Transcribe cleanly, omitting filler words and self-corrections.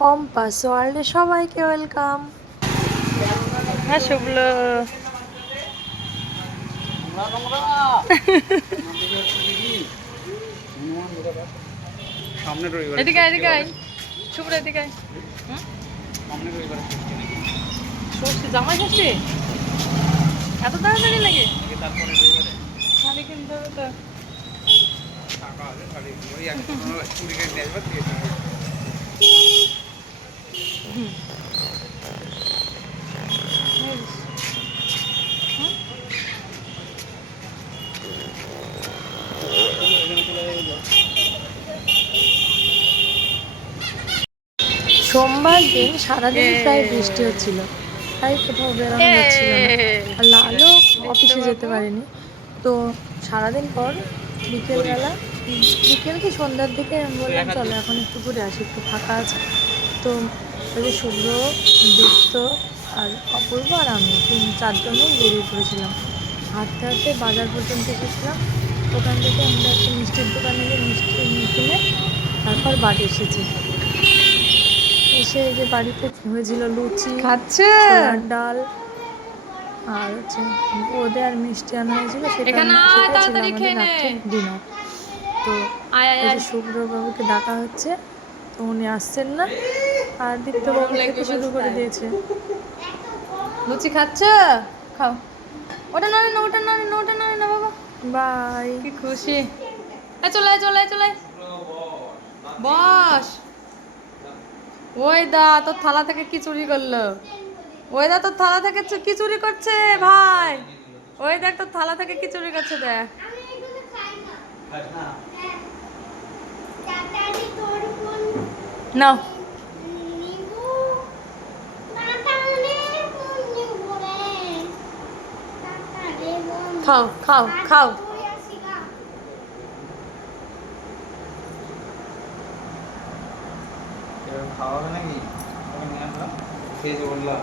Compass ওয়ার্ল্ডে সবাইকে welcome. হ্যাঁ শুভ্র, এদিকে এদিকে শুভ্র এদিকে। ষষ্ঠী, জামাই ষষ্ঠী এত তাড়াতাড়ি লাগে? শাড়ি কিনতে হবে তো। সোমবার দিন সারাদিন প্রায় বৃষ্টি হচ্ছিল, তাই কোথাও বেরোনো যাচ্ছিল না। আর লালও অফিসে যেতে পারেনি। তো সারাদিন পর বিকেলবেলা, বিকেল কি সন্ধ্যার দিকে বললাম চলো এখন একটু ঘুরে আসি, একটু ফাঁকা আছে। তো ওই যে শুভ্র, দীপ্ত আর অপূর্ব আর আমি চারজনেই বেরিয়ে পড়েছিলাম। হাঁটতে হাঁটতে বাজার পর্যন্ত এসেছিলাম। ওখান থেকে আমরা একটা মিষ্টির দোকানে গিয়ে মিষ্টি কিনে তারপর বাড়ি এসেছি। এসে এই যে বাড়িতে হয়েছিল লুচি, খাচ্ছে ছোলার ডাল, আর হচ্ছে বোঁদে আর মিষ্টি আনা হয়েছিল, সেটা ছিল আমাদের রাত্রের ডিনার। তো এই যে শুভ্রবাবুকে ডাকা হচ্ছে, তো উনি আসছেন না, আর দীপ্তবাবু খেতে শুরু করে দিয়েছে। লুচি খাচ্ছ? খাও। ওটা নয় না, ওটা নয় না, ওটা নয় না বাবা। বাই, কি খুশি। চলে চলে চলে বস। ওই দা তোর থালা থেকে কি চুরি করলো? ওই দা তোর থালা থেকে কি চুরি করছে ভাই? ওই দেখ তোর থালা থেকে কি চুরি করছে, দেখ। নাও খাও খাও খাও। খাওয়া হবে নাকি? খেয়েছে বললা।